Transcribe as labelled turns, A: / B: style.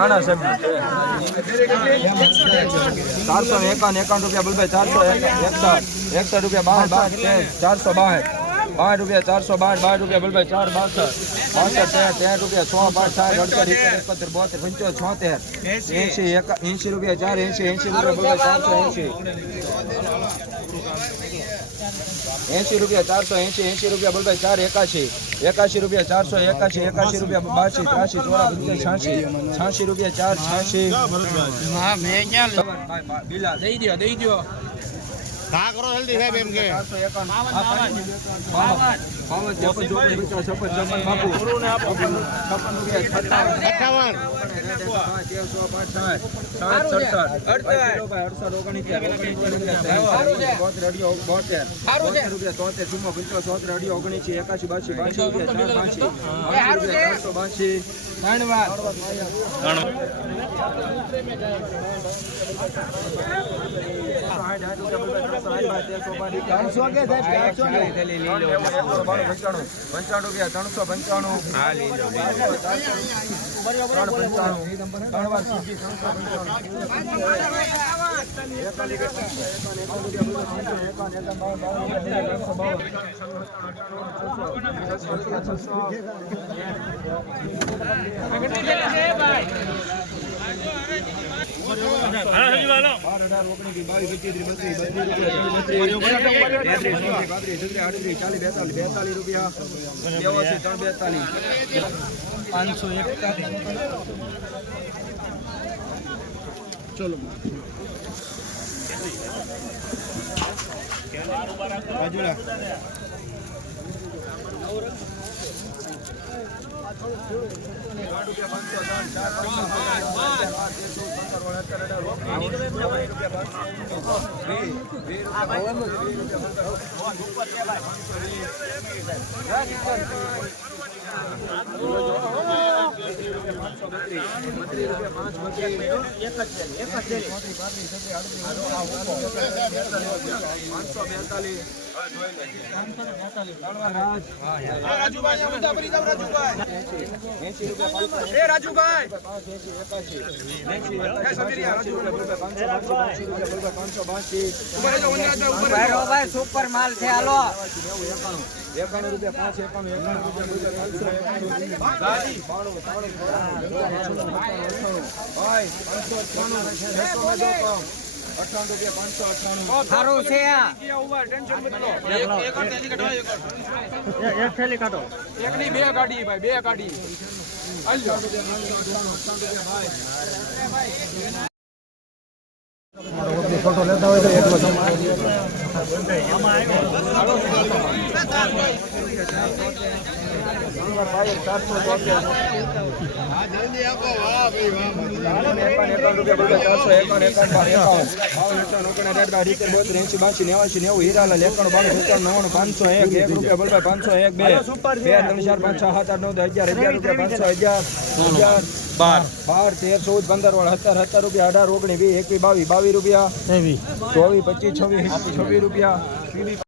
A: આના સાહેબ ચારસો એકાવન એકાવન રૂપિયા બોલભાઈ, ચારસો એકસઠ એકસઠ રૂપિયા બાર બાર ચારસો બાસઠ બાર રૂપિયા ચારસો બાર બાર રૂપિયા બોલભાઈ, ચાર, બાસઠ. રૂપિયા છ બાર સાઠ અડસઠ એકોતેર બોતેર પંચોતેર છોતેર. એકા એંશી રૂપિયા ચાર એસી એંશી રૂપિયા ચારસો એંશી. રૂપિયા ચારસો એંશી એંશી રૂપિયા બોલભાઈ ચાર એકાશી. એકાશી રૂપિયા ચારસો એકાશી એકાશી રૂપિયા બાસી ત્રાસી ચોરા પંચાસી છ્યાસી. છ્યાસી રૂપિયા ચાર છાસી બિલા
B: દઈ દો દઈ દો
C: ઘા કરો જલ્દી સાહેબ એમ કે. અઠાવન.
A: તેરસો પાંચી પાંચી રૂપિયા ચારસો બાસી પંચાણું રૂપિયા ત્રણસો પંચાણું. ત્રણ પંચાણું ત્રણ વાર ત્રણસો પંચાણું બાર અઢાર ઓગણીસ બાવીસ પચીસ બત્રીસ બત્રીસ રૂપિયા તેત્રીસ ચોત્રીસ પાંત્રીસ છત્રીસ આડત્રીસ ચાલીસ બેતાલીસ બેતાલીસ રૂપિયા. પાંચસો બાજુલા પાંચસો બેતાલીસ પાંચસો પાંચસો
D: સુપર માલ છે હાલો
A: એકાણું રૂપિયા પાંચ એકાણું એકાણું રૂપિયા પાંચસો એકાણું રૂપિયા પાંચસો અઠ્ઠાણું
D: સારું છે
B: એક થેલી કાઢો. એકની બે ગાડી ભાઈ બે ગાડી
A: ફોટો લેતા હોય તો એટલો
C: વાહ
A: પાંચસો એક એક રૂપિયા બોલભાઈ પાંચસો એક બે બે ત્રણ ચાર પાંચ છ સાત આઠ નવ દસ અગિયાર અગિયાર રૂપિયા પાંચસો અગિયાર અગિયાર બાર. બાર તેર ચૌદ પંદર વાળા સત્તર સત્તર રૂપિયા અઢાર ઓગણીસ વીસ એકવીસ બાવીસ બાવીસ રૂપિયા ચોવીસ પચીસ છવ્વીસ છવ્વીસ રૂપિયા